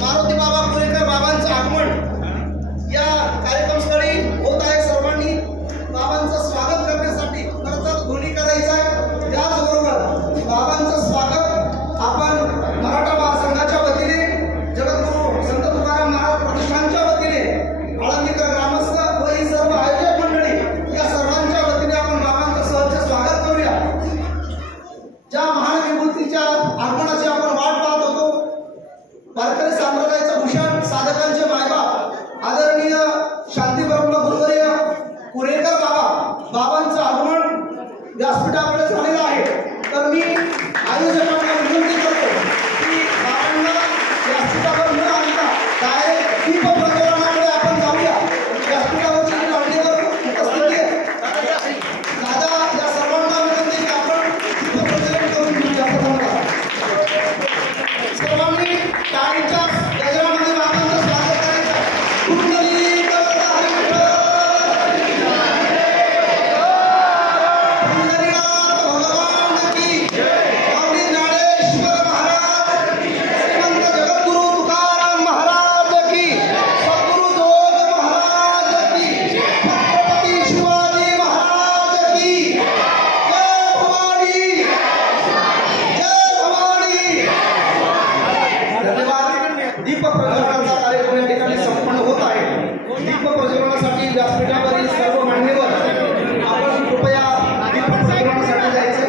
मारुती बाबा कुरेकर बाबांचं आगमन या कार्यक्रमस्थळी होत आहे। सर्वांनी बाबांचं स्वागत करण्यासाठी करतात ध्वनी करायचा आहे। त्याचबरोबर बाबांचं स्वागत आपण मराठा महासंघाच्या वतीने, जगद्गुरू संत तुकाराम महाराज प्रतिष्ठानच्या वतीने, आळंदीकर ग्रामस्थ व ही सर्व आयोजक मंडळी या सर्वांच्या वतीने आपण बाबांचं सहर्ष स्वागत करूया। ज्या महान विभूतीच्या आगमनाची आपण वाट पाहत होतो, वारकरी संप्रदायाचं भूषण, साधकांचे मायबाप आदरणीय शांती ब्रह्म गुरुवर्य कुरेकर बाबांचं आगमन व्यासपीठाकडे झालेलं आहे। तर मी आयोजकांना विनंती करतो की बाबांना व्यासपीठावर न आणता डायरेक्ट दीप प्रज्वलनाकडे आपण जाऊया। व्यासपीठावरची जी मान्यवर उपस्थिती आहे दादा, या सर्वांना विनंती की आपण दीप प्रज्वलन करून घेऊया। सर्वांनी टाळीच्या गजरामध्ये बाबांचं स्वागत करायचं। कुंडली करता हरी विठ्ठल, पंढरीनाथ भगवान की माऊली ज्ञानेश्वर महाराज, श्रीमंत जगद्गुरू तुकाराम महाराज की, सद्गुरू जोग महाराज की, छत्रपती शिवाजी महाराज की। जय भवानी, जय भवानी। धन्यवाद। दीप प्रज्वलनाचा कार्यक्रम या ठिकाणी संपन्न होत आहे। दीप प्रज्वलनासाठी व्यासपीठावरील सर्व मान्यवर आपण कृपया दीप प्रज्वलनासाठी जायचे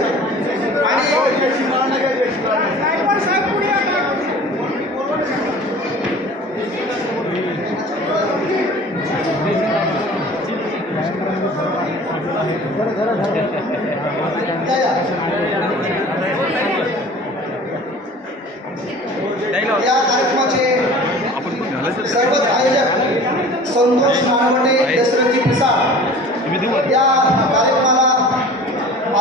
आणि या कार्यक्रमाचे सर्व आयोजक संतोष नानवटे, दशरथजी पिसाळ, या कार्यक्रमाला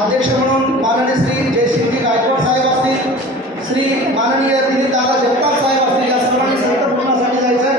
अध्यक्ष म्हणून माननीय श्री जयसिंहजी गायकवाड साहेब असतील, श्री माननीय दिलीपदादा जगताप साहेब असतील। या सर्वांनी संतपूर्णासाठी जायचं।